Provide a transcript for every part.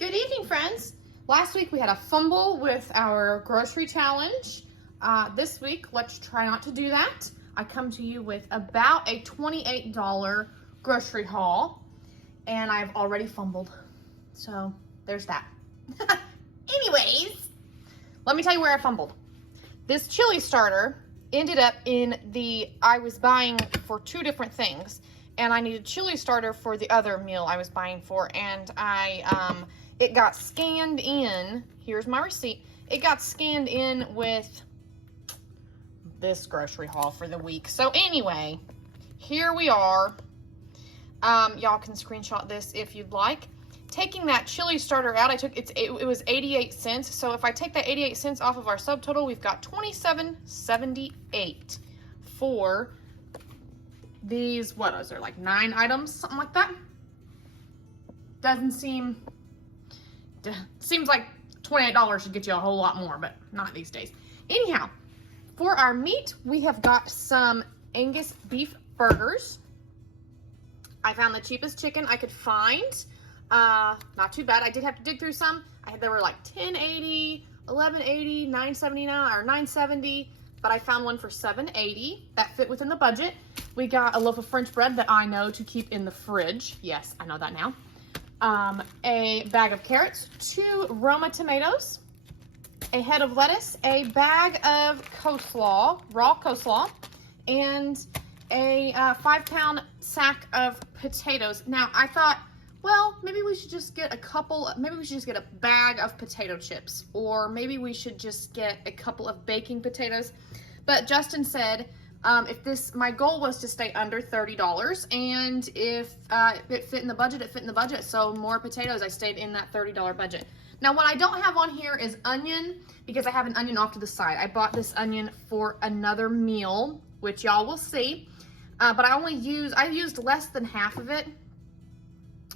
Good evening, friends. Last week we had a fumble with our grocery challenge. This week, let's try not to do that. I come to you with about a $28 grocery haul, and I've already fumbled. So there's that. Anyways, let me tell you where I fumbled. This chili starter ended up I was buying for two different things, and I needed chili starter for the other meal I was buying for, and it got scanned in. Here's my receipt. It got scanned in with this grocery haul for the week. So anyway, here we are. Y'all can screenshot this if you'd like. Taking that chili starter out, it was 88 cents. So if I take that 88 cents off of our subtotal, we've got $27.78 for these, what is there, like 9 items, something like that? Seems like $28 should get you a whole lot more, but not these days. Anyhow, for our meat, we have got some Angus beef burgers. I found the cheapest chicken I could find. Not too bad. I did have to dig through some. There were like $10.80, $11.80, $9.79 or $9.70, but I found one for $7.80 that fit within the budget. We got a loaf of French bread that I know to keep in the fridge. Yes, I know that now. A bag of carrots, 2 Roma tomatoes, a head of lettuce, a bag of coleslaw, raw coleslaw, and a 5-pound sack of potatoes. Now, I thought, well, maybe we should just get a bag of potato chips, or maybe we should just get a couple of baking potatoes. But Justin said, my goal was to stay under $30, and if it fit in the budget, it fit in the budget. So more potatoes, I stayed in that $30 budget. Now, what I don't have on here is onion, because I have an onion off to the side. I bought this onion for another meal, which y'all will see. But I used less than half of it.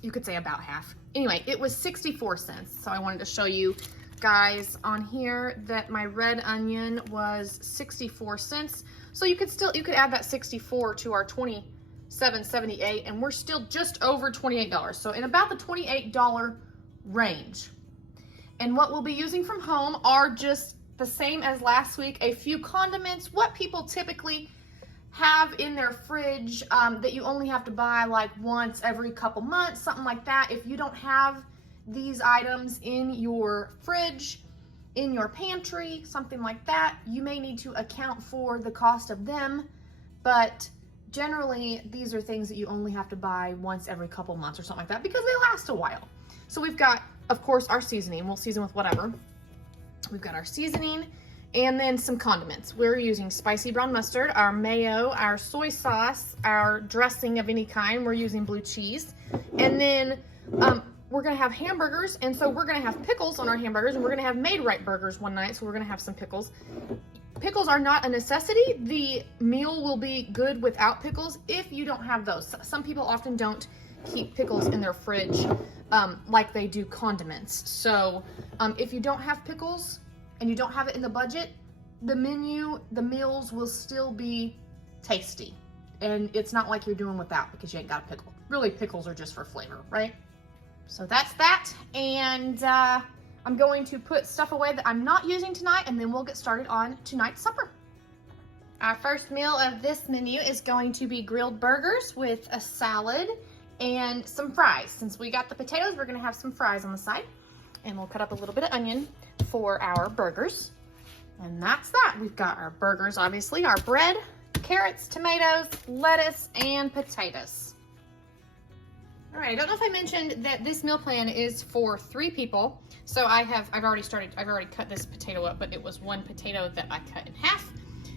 You could say about half. Anyway, it was 64 cents. So I wanted to show you guys on here that my red onion was 64 cents. So you could add that 64 to our $27.78, and we're still just over $28. So in about the $28 range. And what we'll be using from home are just the same as last week, a few condiments, what people typically have in their fridge that you only have to buy like once every couple months, something like that. If you don't have these items in your fridge, in your pantry, something like that, you may need to account for the cost of them, but generally these are things that you only have to buy once every couple months or something like that, because they last a while. So we've got, of course, our seasoning. We'll season with whatever. We've got our seasoning, and then some condiments. We're using spicy brown mustard, our mayo, our soy sauce, our dressing of any kind. We're using blue cheese, and then we're gonna have hamburgers, and so we're gonna have pickles on our hamburgers, and we're gonna have Maid Rite burgers one night, so we're gonna have some pickles. Pickles are not a necessity. The meal will be good without pickles if you don't have those. Some people often don't keep pickles in their fridge like they do condiments. So if you don't have pickles and you don't have it in the budget, the meals will still be tasty. And it's not like you're doing without because you ain't got a pickle. Really, pickles are just for flavor, right? So that's that, and I'm going to put stuff away that I'm not using tonight, and then we'll get started on tonight's supper. Our first meal of this menu is going to be grilled burgers with a salad and some fries. Since we got the potatoes, we're gonna have some fries on the side, and we'll cut up a little bit of onion for our burgers. And that's that. We've got our burgers, obviously, our bread, carrots, tomatoes, lettuce, and potatoes. All right, I don't know if I mentioned that this meal plan is for 3 people. So I've already cut this potato up, but it was 1 potato that I cut in half.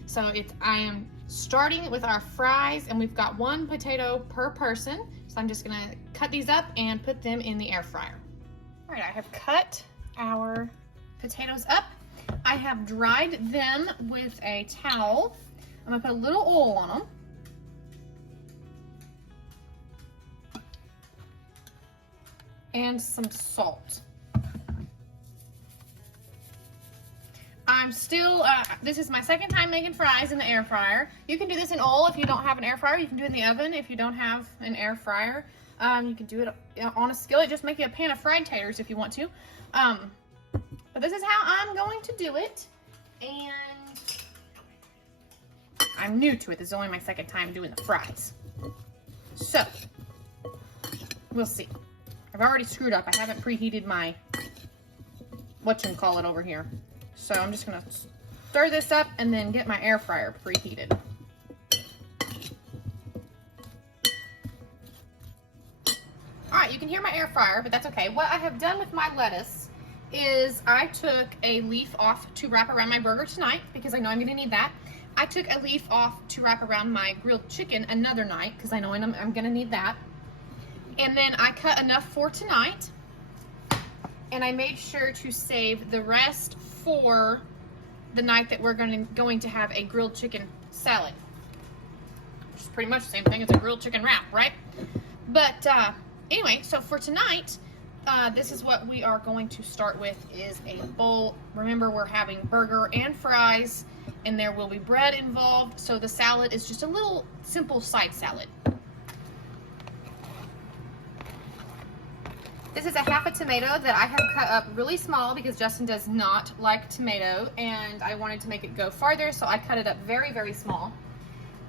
So I am starting with our fries, and we've got 1 potato per person. So I'm just gonna cut these up and put them in the air fryer. All right, I have cut our potatoes up. I have dried them with a towel. I'm gonna put a little oil on them. And some salt. I'm still, this is my second time making fries in the air fryer. You can do this in oil if you don't have an air fryer. You can do it in the oven if you don't have an air fryer. You can do it on a skillet, just make it a pan of fried taters if you want to. But this is how I'm going to do it. And I'm new to it. This is only my second time doing the fries. So, we'll see. I've already screwed up. I haven't preheated my whatchamacallit over here. So I'm just gonna stir this up and then get my air fryer preheated. All right, you can hear my air fryer, but that's okay. What I have done with my lettuce is I took a leaf off to wrap around my burger tonight because I know I'm gonna need that. I took a leaf off to wrap around my grilled chicken another night because I know I'm gonna need that. And then I cut enough for tonight, and I made sure to save the rest for the night that we're going to have a grilled chicken salad. Which is pretty much the same thing as a grilled chicken wrap, right? But anyway, so for tonight, this is what we are going to start with is a bowl. Remember, we're having burger and fries, and there will be bread involved. So the salad is just a little simple side salad. This is a half a tomato that I have cut up really small because Justin does not like tomato, and I wanted to make it go farther, so I cut it up very, very small.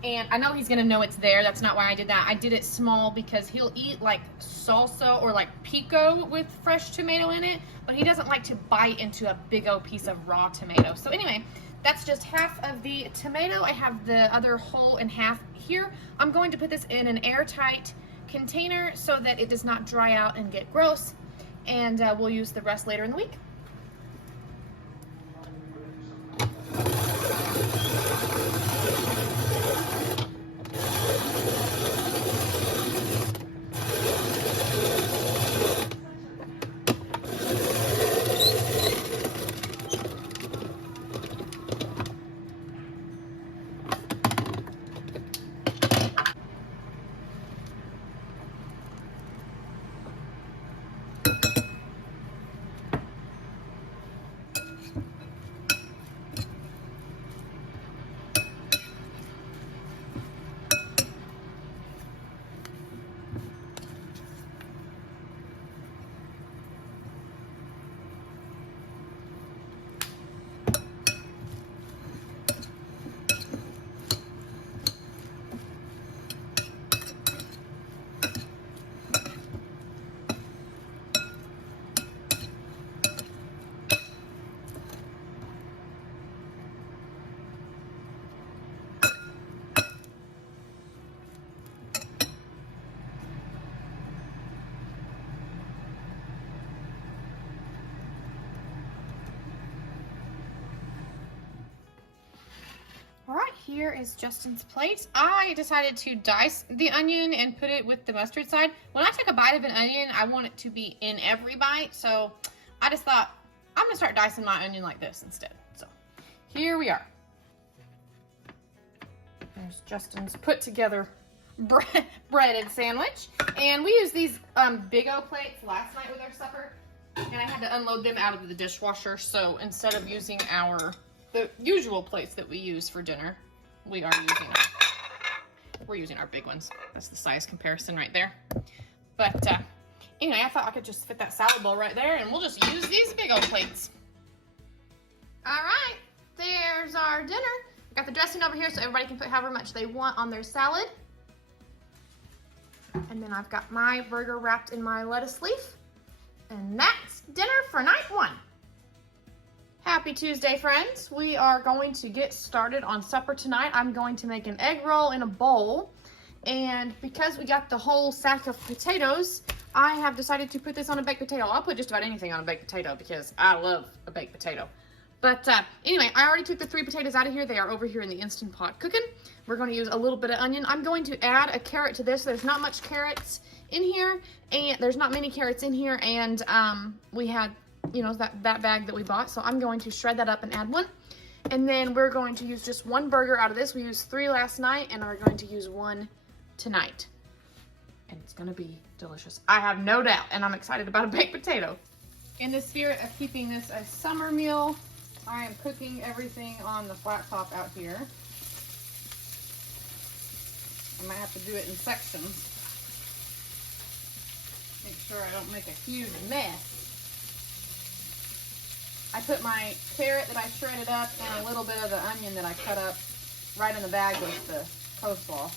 And I know he's gonna know it's there. That's not why I did that. I did it small because he'll eat like salsa or like pico with fresh tomato in it, but he doesn't like to bite into a big old piece of raw tomato. So anyway, that's just half of the tomato. I have the other whole in half here. I'm going to put this in an airtight container so that it does not dry out and get gross, and we'll use the rest later in the week. All right, here is Justin's plate. I decided to dice the onion and put it with the mustard side. When I take a bite of an onion, I want it to be in every bite. So I just thought, I'm gonna start dicing my onion like this instead. So here we are. There's Justin's put together breaded sandwich. And we used these big O plates last night with our supper. And I had to unload them out of the dishwasher. So instead of using the usual plates that we use for dinner, we're using our big ones. That's the size comparison right there. But anyway, I thought I could just fit that salad bowl right there, and we'll just use these big old plates. All right, there's our dinner. Got the dressing over here so everybody can put however much they want on their salad. And then I've got my burger wrapped in my lettuce leaf. And that's dinner for night one. Happy Tuesday, friends. We are going to get started on supper tonight. I'm going to make an egg roll in a bowl. And because we got the whole sack of potatoes, I have decided to put this on a baked potato. I'll put just about anything on a baked potato because I love a baked potato. But anyway, I already took the 3 potatoes out of here. They are over here in the Instant Pot cooking. We're going to use a little bit of onion. I'm going to add a carrot to this. There's not much carrots in here, and there's not many carrots in here, and we had, you know, that bag that we bought, so I'm going to shred that up and add one. And then we're going to use just 1 burger out of this. We used 3 last night, and are going to use 1 tonight. And it's gonna be delicious. I have no doubt, and I'm excited about a baked potato. In the spirit of keeping this a summer meal, I am cooking everything on the flat top out here. I might have to do it in sections. Make sure I don't make a huge mess. I put my carrot that I shredded up and a little bit of the onion that I cut up right in the bag with the coleslaw.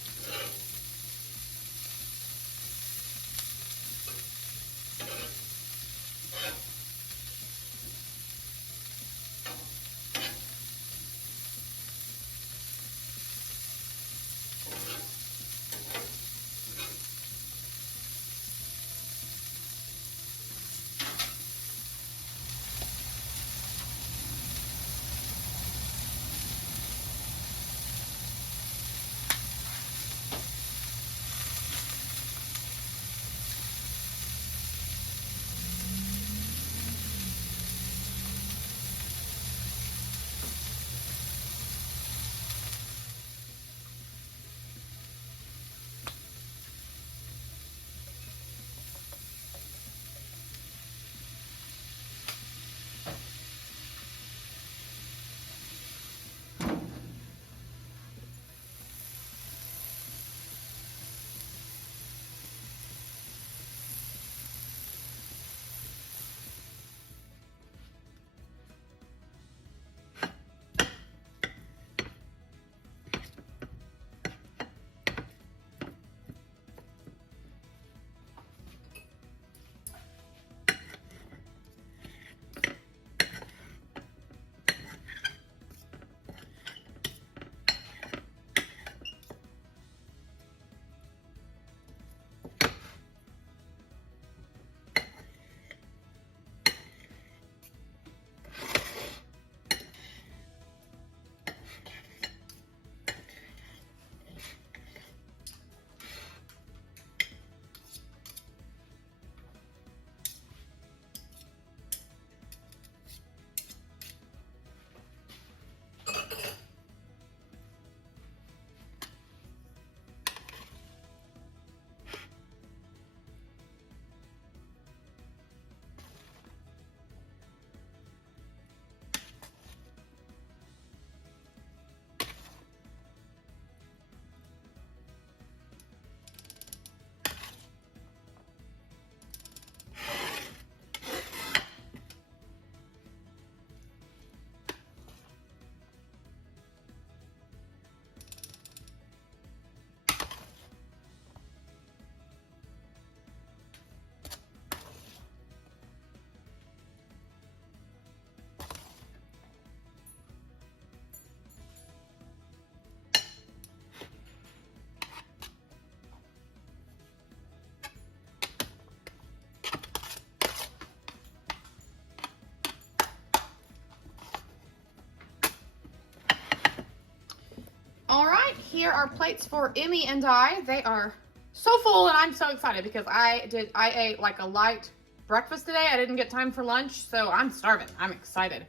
All right, here are plates for Emmy and I. They are so full, and I'm so excited because I ate like a light breakfast today. I didn't get time for lunch, so I'm starving. I'm excited.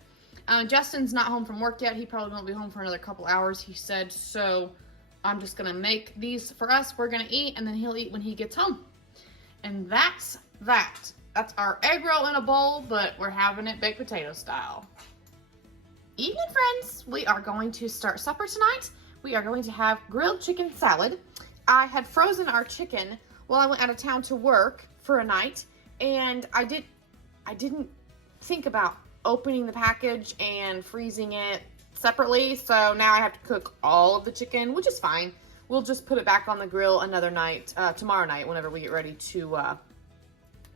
Justin's not home from work yet. He probably won't be home for another couple hours, he said, so I'm just gonna make these for us. We're gonna eat, and then he'll eat when he gets home. And that's that. That's our egg roll in a bowl, but we're having it baked potato style. Evening, friends. We are going to start supper tonight. We are going to have grilled chicken salad. I had frozen our chicken while I went out of town to work for a night, and I didn't think about opening the package and freezing it separately, so now I have to cook all of the chicken, which is fine. We'll just put it back on the grill another night, tomorrow night, whenever we get ready to,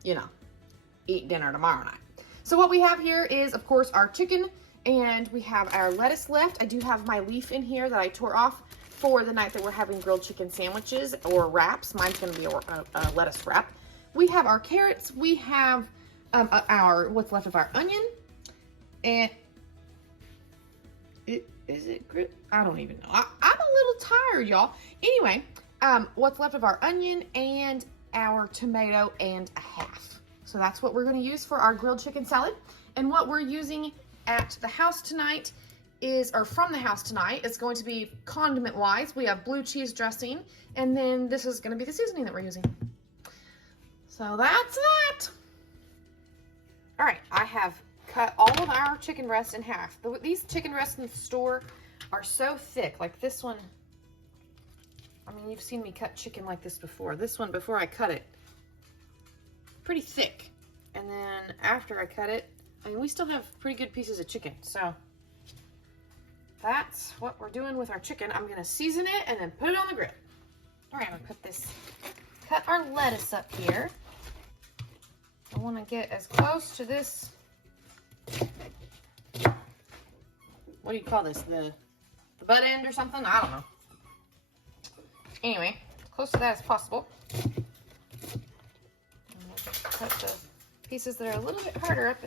eat dinner tomorrow night. So what we have here is, of course, our chicken, and we have our lettuce left. I do have my leaf in here that I tore off for the night that we're having grilled chicken sandwiches or wraps. Mine's going to be a lettuce wrap. We have our carrots. We have what's left of our onion. And is it grilled? I don't even know. I'm a little tired, y'all. Anyway, what's left of our onion and our tomato and a half. So that's what we're going to use for our grilled chicken salad. And what we're using at the house tonight is, or from the house tonight, it's going to be condiment wise. We have blue cheese dressing, and then this is going to be the seasoning that we're using. So that's that. All right, I have cut all of our chicken breasts in half. These chicken breasts in the store are so thick. Like this one, I mean, you've seen me cut chicken like this before. This one, before I cut it, pretty thick. And then after I cut it, I mean, we still have pretty good pieces of chicken. So that's what we're doing with our chicken. I'm gonna season it and then put it on the grill. All right, I'm gonna put this, cut our lettuce up here. I wanna get as close to this, what do you call this? The butt end or something? I don't know. Anyway, as close to that as possible. And we'll just cut the pieces that are a little bit harder up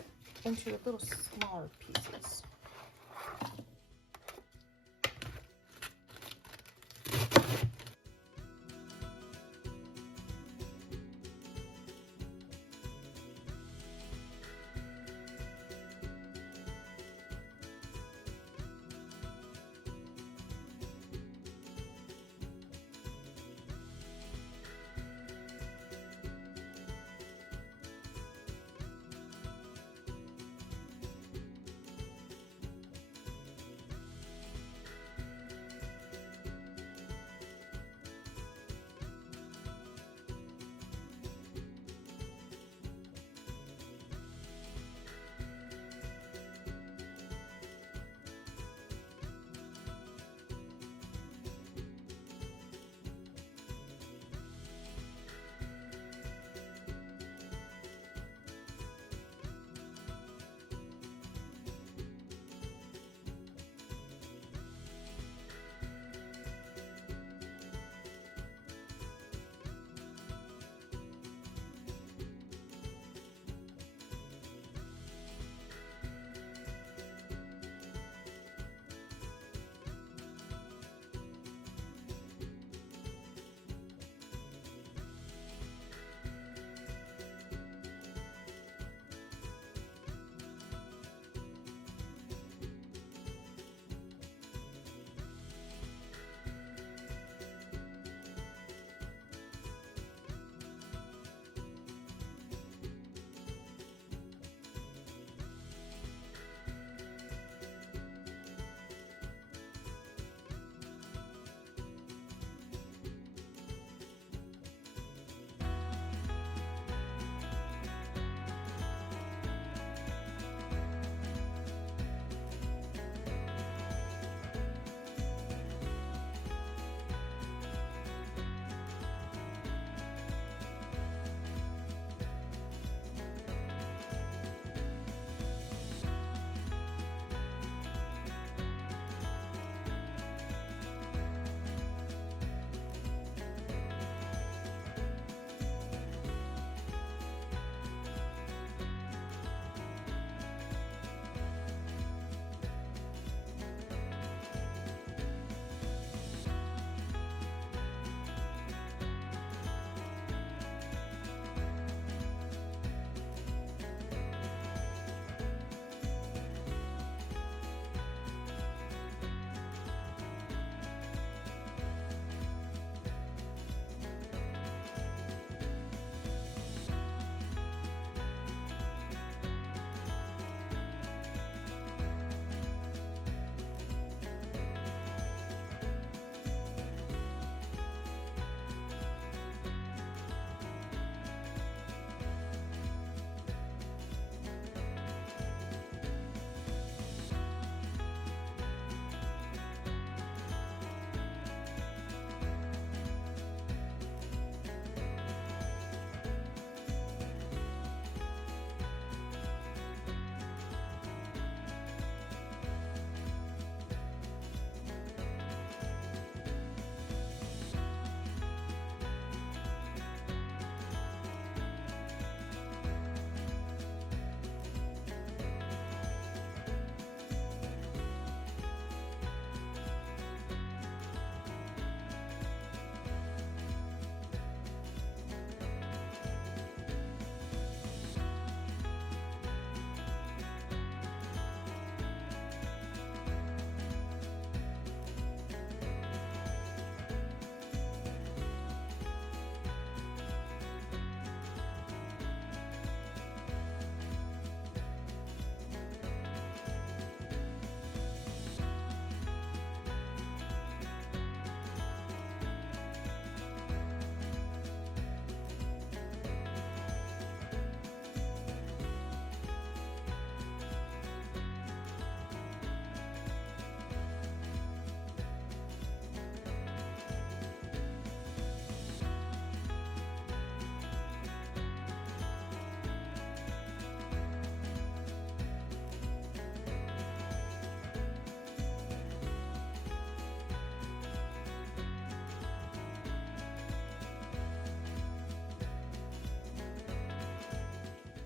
into little smaller pieces.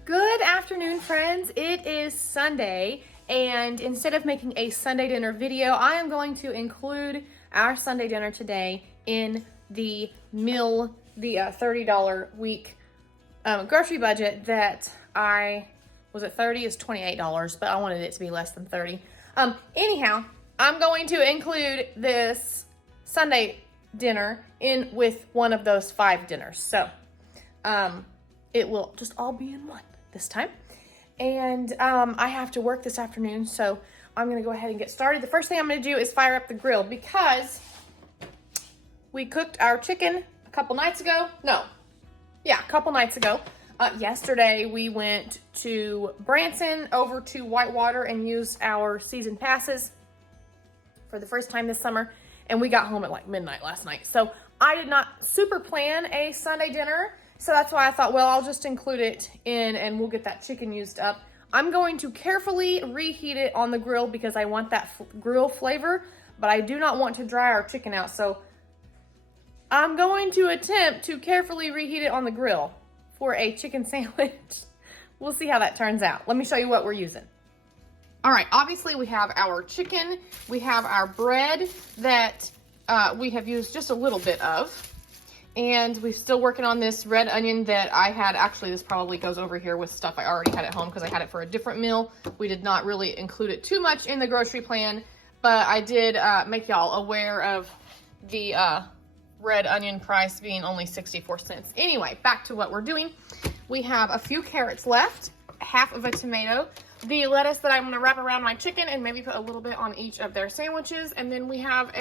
Good afternoon, friends. It is Sunday, and instead of making a Sunday dinner video, I am going to include our Sunday dinner today in the meal, the $30 week grocery budget that was it 30 is $28, but I wanted it to be less than 30. Anyhow, I'm going to include this Sunday dinner in with one of those 5 dinners. So, it will just all be in one this time. And I have to work this afternoon, so I'm gonna go ahead and get started. The first thing I'm gonna do is fire up the grill because we cooked our chicken a couple nights ago. A couple nights ago. Yesterday we went to Branson over to Whitewater and used our season passes for the first time this summer. And we got home at like midnight last night. So I did not super plan a Sunday dinner. So that's why I thought, well, I'll just include it in and we'll get that chicken used up. I'm going to carefully reheat it on the grill because I want that grill flavor, but I do not want to dry our chicken out. So I'm going to attempt to carefully reheat it on the grill for a chicken sandwich. We'll see how that turns out. Let me show you what we're using. All right, obviously we have our chicken. We have our bread that we have used just a little bit of. And we're still working on this red onion that I had. Actually, this probably goes over here with stuff I already had at home because I had it for a different meal. We did not really include it too much in the grocery plan, but I did make y'all aware of the red onion price being only 64 cents. Anyway, back to what we're doing. We have a few carrots left, half of a tomato, the lettuce that I'm gonna wrap around my chicken and maybe put a little bit on each of their sandwiches, and then we have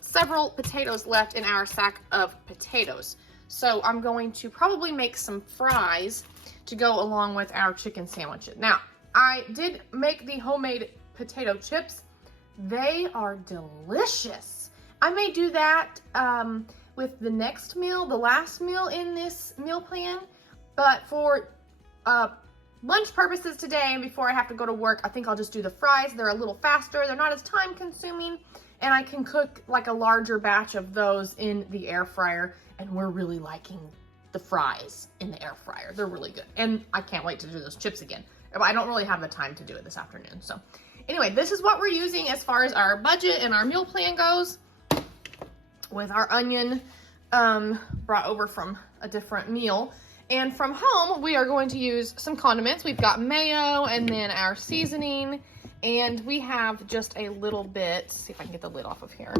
several potatoes left in our sack of potatoes. So I'm going to probably make some fries to go along with our chicken sandwiches. Now, I did make the homemade potato chips. They are delicious. I may do that with the next meal, the last meal in this meal plan, but for lunch purposes today and before I have to go to work, I think I'll just do the fries. They're a little faster. They're not as time consuming. And I can cook like a larger batch of those in the air fryer. And we're really liking the fries in the air fryer. They're really good. And I can't wait to do those chips again. I don't really have the time to do it this afternoon. So anyway, this is what we're using as far as our budget and our meal plan goes. With our onion brought over from a different meal. And from home, we are going to use some condiments. We've got mayo and then our seasoning. And we have just a little bit, see if I can get the lid off of here.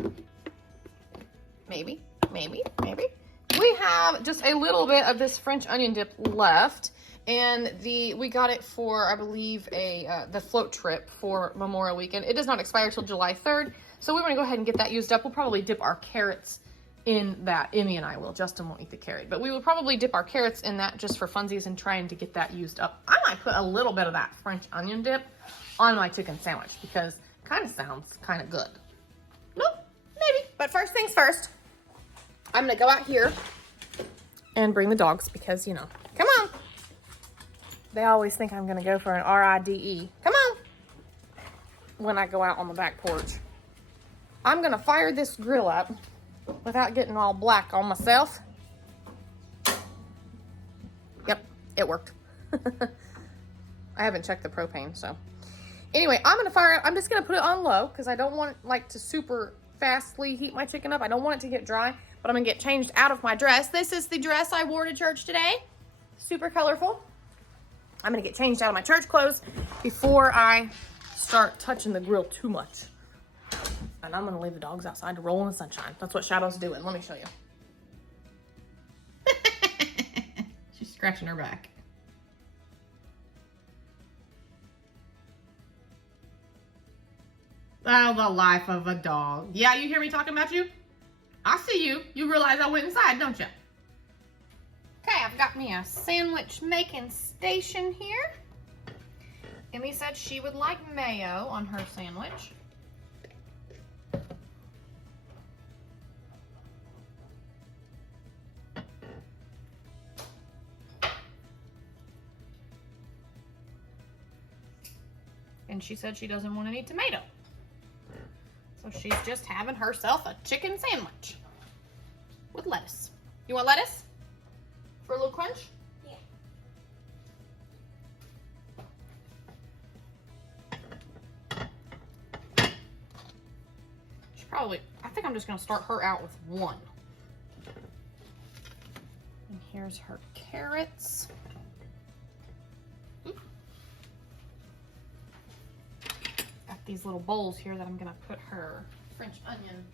Maybe. We have just a little bit of this French onion dip left. And we got it for, I believe, the float trip for Memorial Weekend. It does not expire till July 3rd. So we're gonna go ahead and get that used up. We'll probably dip our carrots in that. Emmy and I will. Justin won't eat the carrot. But we will probably dip our carrots in that just for funsies and trying to get that used up. I might put a little bit of that French onion dip on my chicken sandwich because it kind of sounds kind of good. Nope, maybe. But first things first, I'm gonna go out here and bring the dogs because, you know, come on. They always think I'm gonna go for an RIDE. Come on. When I go out on the back porch. I'm gonna fire this grill up without getting all black on myself. Yep, it worked. I haven't checked the propane, so. Anyway, I'm gonna fire it. I'm just gonna put it on low because I don't want it to super fastly heat my chicken up. I don't want it to get dry, but I'm gonna get changed out of my dress. This is the dress I wore to church today. Super colorful. I'm gonna get changed out of my church clothes before I start touching the grill too much. And I'm gonna leave the dogs outside to roll in the sunshine. That's what Shadow's doing. Let me show you. She's scratching her back. Oh, the life of a dog. Yeah, you hear me talking about you? I see you. You realize I went inside, don't you? Okay, I've got me a sandwich making station here. Emmy said she would like mayo on her sandwich. And she said she doesn't want any tomato. So she's just having herself a chicken sandwich with lettuce. You want lettuce? For a little crunch? Yeah. I think I'm just gonna start her out with one. And here's her carrots. Got these little bowls here that I'm gonna put her French onion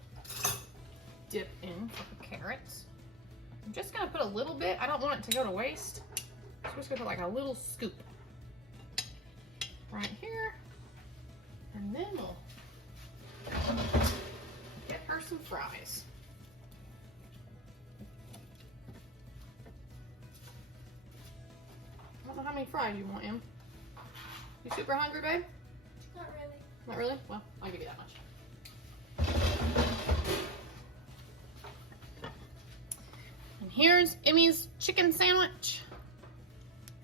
dip in for her carrots. I'm just gonna put a little bit. I don't want it to go to waste. So I'm just gonna put like a little scoop right here. And then we'll get her some fries. I don't know how many fries you want, Em. You super hungry, babe? Not really. Not really? Well, I'll give you that much. And here's Emmy's chicken sandwich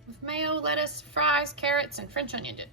with mayo, lettuce, fries, carrots, and French onion dip.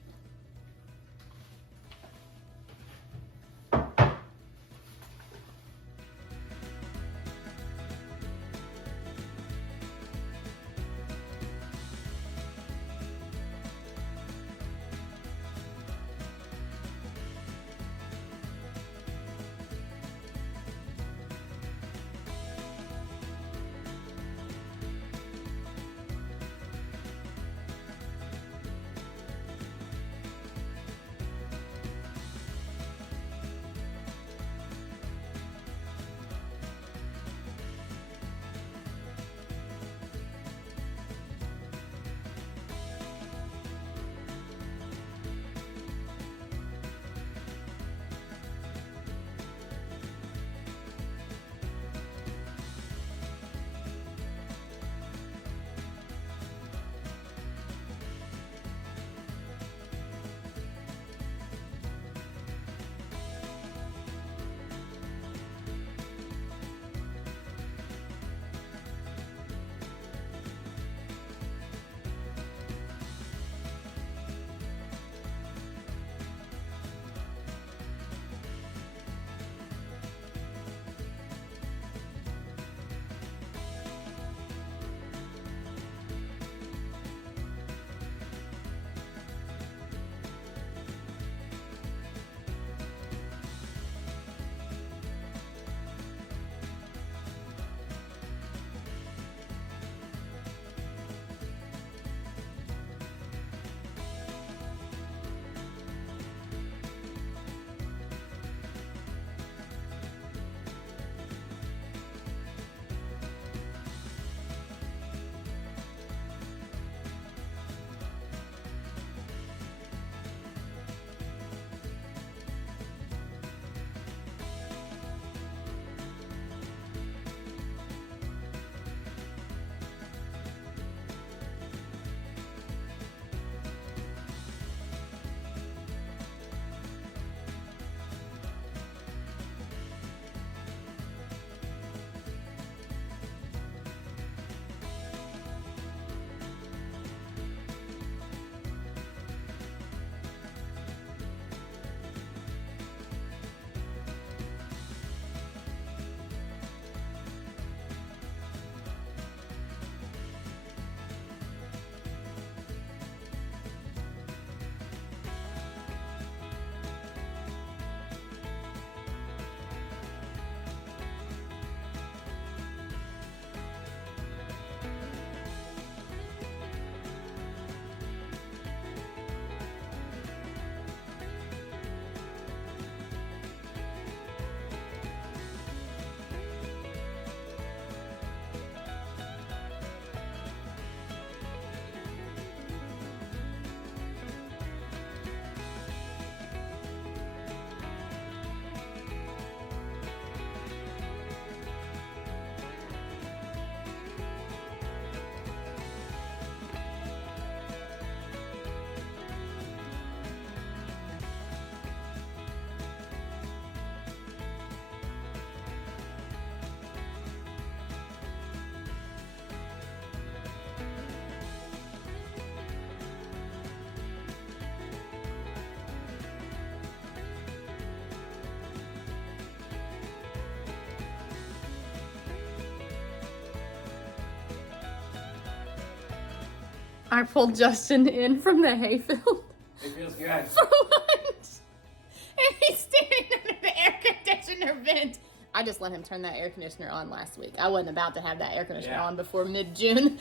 I pulled Justin in from the hayfield It feels good. for lunch. And he's standing under the air conditioner conditioner vent. I just let him turn that air conditioner on last week. I wasn't about to have that air conditioner on before mid-June.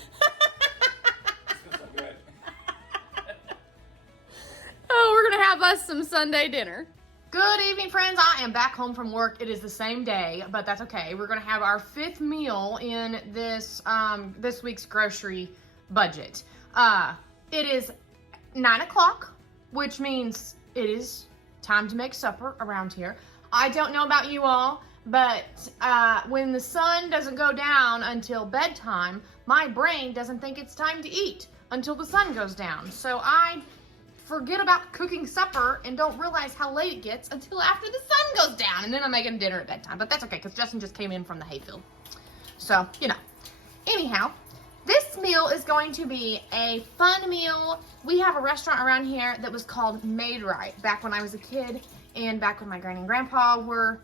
Oh, we're going to have us some Sunday dinner. Good evening, friends. I am back home from work. It is the same day, but that's okay. We're going to have our 5th meal in this this week's grocery budget. It is 9 o'clock, which means it is time to make supper around here. I don't know about you all, but when the sun doesn't go down until bedtime, my brain doesn't think it's time to eat until the sun goes down. So I forget about cooking supper and don't realize how late it gets until after the sun goes down. And then I'm making dinner at bedtime. But that's okay, because Justin just came in from the hayfield. So, you know. Anyhow, this meal is going to be a fun meal. We have a restaurant around here that was called Maid Rite back when I was a kid and back when my granny and grandpa were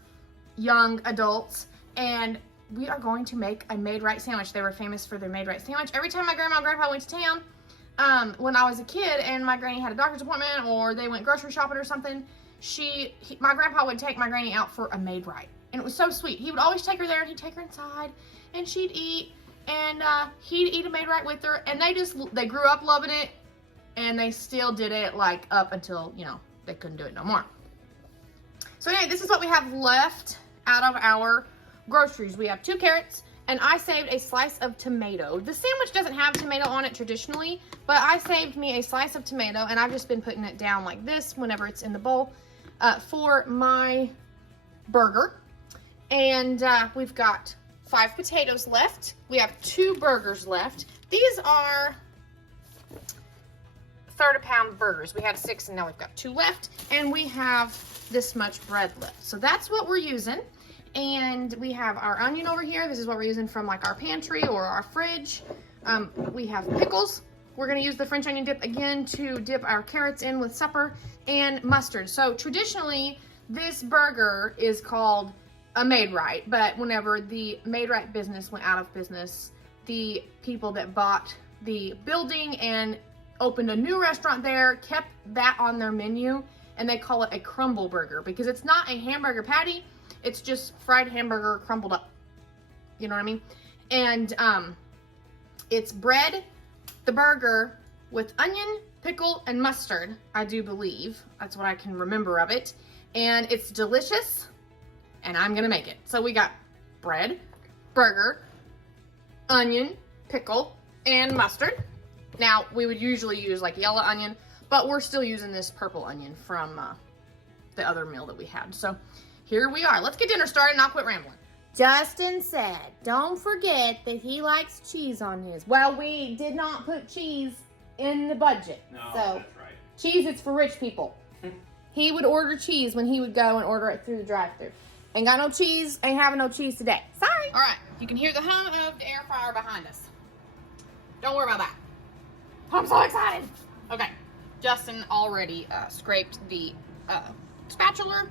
young adults. And we are going to make a Maid Rite sandwich. They were famous for their Maid Rite sandwich. Every time my grandma and grandpa went to town, when I was a kid and my granny had a doctor's appointment or they went grocery shopping or something, my grandpa would take my granny out for a Maid Rite. And it was so sweet. He would always take her there and he'd take her inside and she'd eat and he'd eat a Maid Rite with her. And they grew up loving it and they still did it like up until, you know, they couldn't do it no more. So anyway, this is what we have left out of our groceries. We have 2 carrots. And I saved a slice of tomato. The sandwich doesn't have tomato on it traditionally, but I saved me a slice of tomato, and I've just been putting it down like this whenever it's in the bowl for my burger. And we've got 5 potatoes left. We have 2 burgers left. These are 1/3 pound burgers. We had 6 and now we've got 2 left. And we have this much bread left. So that's what we're using. And we have our onion over here. This is what we're using from like our pantry or our fridge. We have pickles. We're gonna use the French onion dip again to dip our carrots in with supper, and mustard. So traditionally, this burger is called a Maid Rite, but whenever the Maid Rite business went out of business, the people that bought the building and opened a new restaurant there kept that on their menu, and they call it a crumble burger because it's not a hamburger patty. It's just fried hamburger crumbled up. You know what I mean? And it's bread, the burger, with onion, pickle, and mustard, I do believe. That's what I can remember of it. And it's delicious, and I'm gonna make it. So we got bread, burger, onion, pickle, and mustard. Now, we would usually use like yellow onion, but we're still using this purple onion from the other meal that we had. So here we are. Let's get dinner started and I'll quit rambling. Justin said, don't forget that he likes cheese on his. Well, we did not put cheese in the budget. No, so that's right. Cheese, it's for rich people. He would order cheese when he would go and order it through the drive-thru. Ain't got no cheese, ain't having no cheese today. Sorry. All right, you can hear the hum of the air fryer behind us. Don't worry about that. I'm so excited. Okay, Justin already scraped the spatula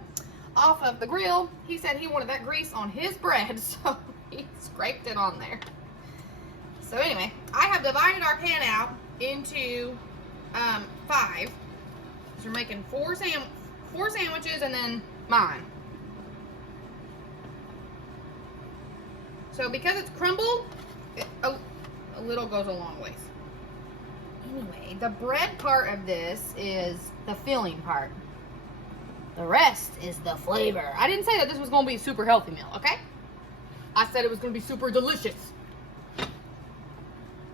off of the grill. He said he wanted that grease on his bread, so he scraped it on there. So anyway, I have divided our pan out into 5. So we're making 4 sandwiches and then mine. So because it's crumbled, a little goes a long ways. Anyway, the bread part of this is the filling part. The rest is the flavor. I didn't say that this was going to be a super healthy meal, okay? I said it was going to be super delicious.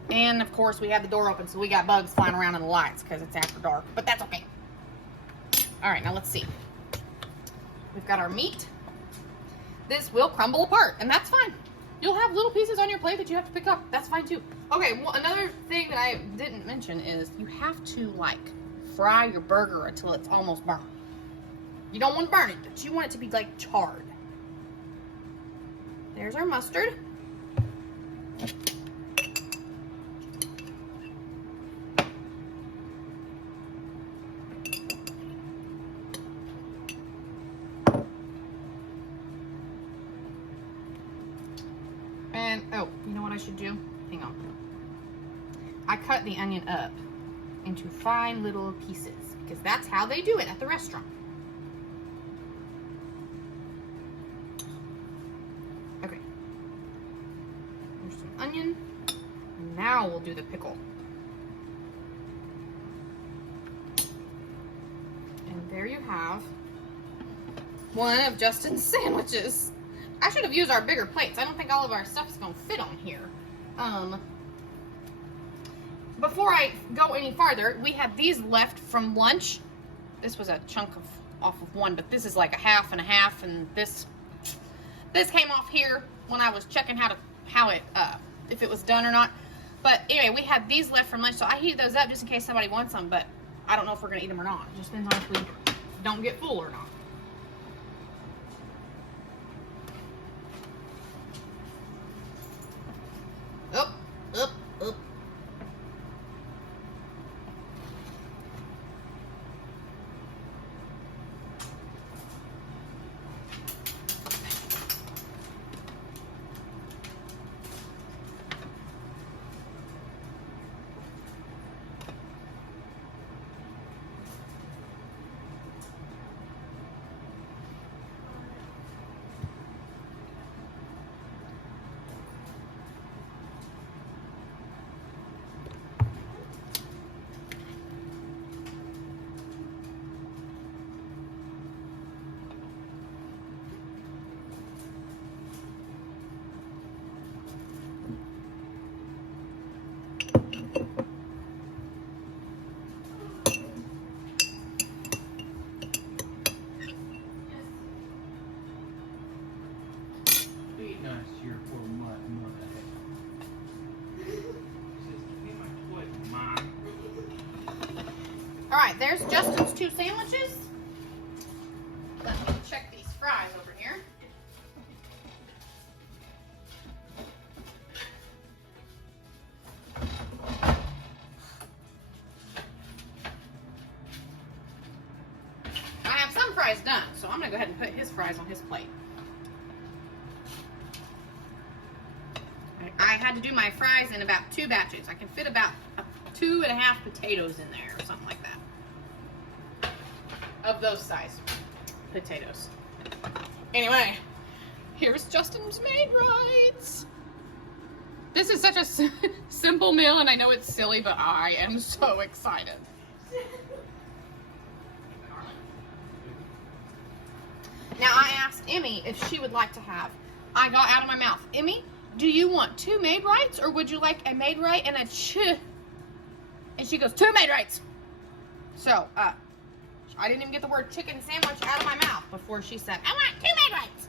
And, of course, we have the door open, so we got bugs flying around in the lights because it's after dark. But that's okay. All right, now let's see. We've got our meat. This will crumble apart, and that's fine. You'll have little pieces on your plate that you have to pick up. That's fine, too. Okay, well, another thing that I didn't mention is you have to, like, fry your burger until it's almost burnt. You don't want to burn it, but you want it to be like charred. There's our mustard. And, oh, you know what I should do? Hang on. I cut the onion up into fine little pieces because that's how they do it at the restaurant. now we'll do the pickle. And there you have one of Justin's sandwiches. I should have used our bigger plates. I don't think all of our stuff's gonna fit on here. Before I go any farther, we have these left from lunch. This was a chunk off of one, but this is like a half and a half, and this came off here when I was checking if it was done or not. But anyway, we had these left from lunch, so I heated those up just in case somebody wants them, but I don't know if we're gonna eat them or not. It just depends on if we don't get full or not. Up, up, up. All right, there's Justin's 2 sandwiches. Let me check these fries over here. I have some fries done, so I'm gonna go ahead and put his fries on his plate. I had to do my fries in about 2 batches. I can fit about 2.5 potatoes in there or something like that. Of those size potatoes. Anyway, here's Justin's Maid Rites. This is such a simple meal, and I know it's silly, but I am so excited. Now, I asked Emmy if she would like to have, I got out of my mouth, Emmy, do you want 2 Maid Rites, or would you like a Maid Rite and a And she goes, 2 Maid Rites. So, I didn't even get the word chicken sandwich out of my mouth before she said, I want 2 Maid Rites.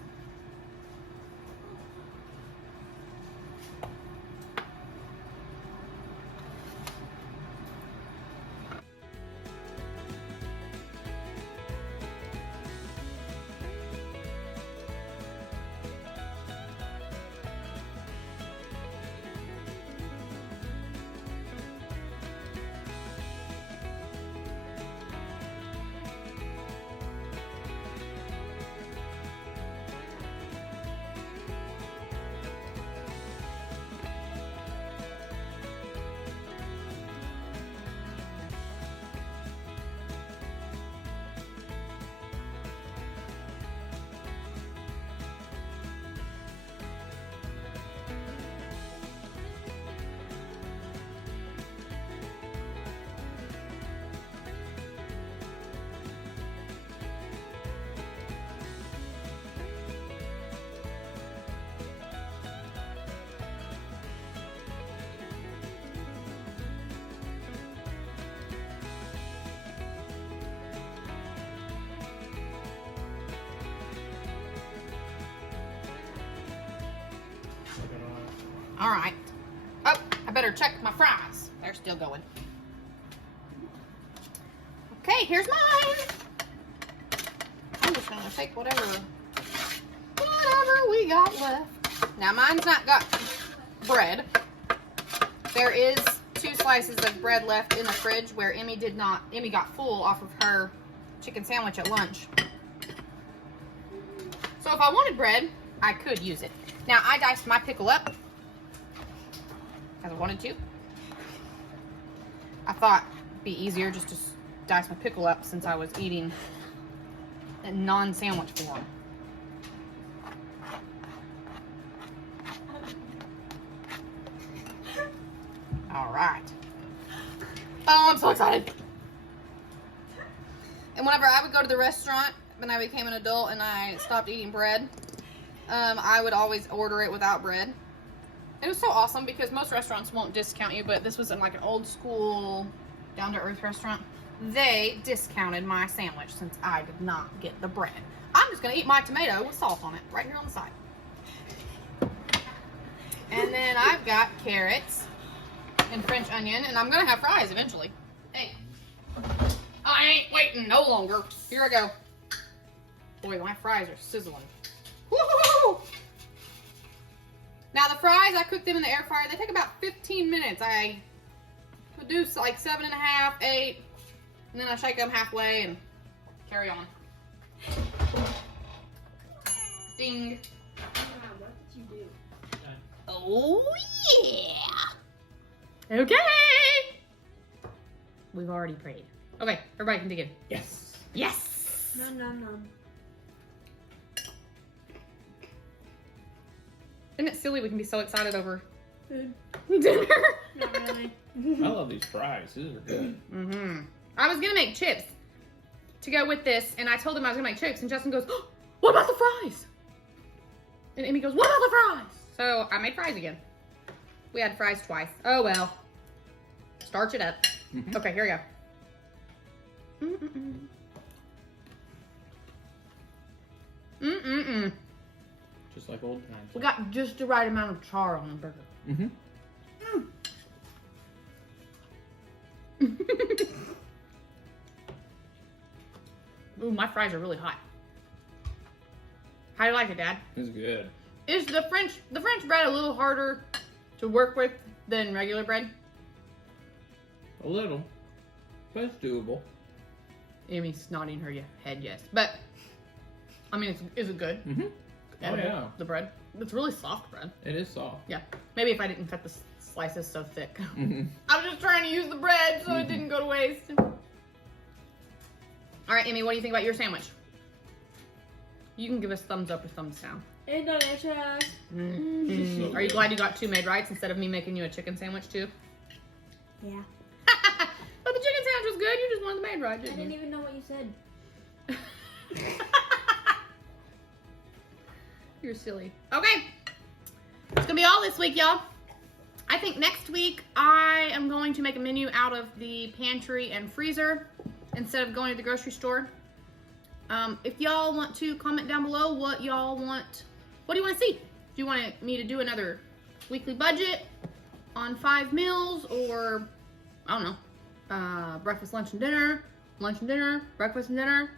All right. Oh, I better check my fries. They're still going. Okay, here's mine. I'm just gonna take whatever we got left. Now mine's not got bread. There is 2 slices of bread left in the fridge where Emmy got full off of her chicken sandwich at lunch. So if I wanted bread, I could use it. Now I diced my pickle up as I wanted to. I thought it'd be easier just to dice my pickle up since I was eating in non-sandwich form. right. Oh, I'm so excited. And whenever I would go to the restaurant, when I became an adult and I stopped eating bread, I would always order it without bread. It was so awesome because most restaurants won't discount you, but this was in like an old school, down-to-earth restaurant. They discounted my sandwich since I did not get the bread. I'm just gonna eat my tomato with salt on it, right here on the side. And then I've got carrots and French onion, and I'm gonna have fries eventually. Hey, I ain't waiting no longer. Here I go. Boy, my fries are sizzling. Woo-hoo-hoo! Now the fries, I cook them in the air fryer. They take about 15 minutes. I would do like 7.5, 8, and then I shake them halfway and carry on. Ding. What did you do? Oh yeah. Okay. We've already prayed. Okay, everybody can dig in. Yes. Yes. Nom nom nom. Isn't it silly we can be so excited over Food. dinner? Not really. I love these fries. These are good. Mm-hmm. I was gonna make chips to go with this, and I told him I was gonna make chips, and Justin goes, oh, "What about the fries?" And Amy goes, "What about the fries?" So I made fries again. We had fries twice. Oh well. Starch it up. Mm-hmm. Okay, here we go. Mm-mm-mm. Just like old times. We got just the right amount of char on the burger. Mm-hmm. Ooh, my fries are really hot. How do you like it, Dad? It's good. Is the French bread a little harder to work with than regular bread? A little. But it's doable. Amy's nodding her head yes. But, I mean, is it good? Mm-hmm. Oh, yeah. The bread? It's really soft bread. It is soft. Yeah. Maybe if I didn't cut the slices so thick. Mm-hmm. I was just trying to use the bread so it didn't go to waste. All right, Amy, what do you think about your sandwich? You can give us thumbs up or thumbs down. It's delicious. Mm-hmm. Are you glad you got 2 Maid Rites instead of me making you a chicken sandwich too? Yeah. But the chicken sandwich was good. You just wanted the Maid Rite, I didn't didn't you? even know what you said. You're silly. Okay. It's going to be all this week, y'all. I think next week I am going to make a menu out of the pantry and freezer instead of going to the grocery store. If y'all want to comment down below what y'all want, what do you want to see? Do you want me to do another weekly budget on 5 meals, or I don't know, breakfast, lunch, and dinner, breakfast and dinner?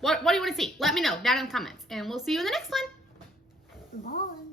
What do you want to see? Let me know down in the comments, and we'll see you in the next one. Bye.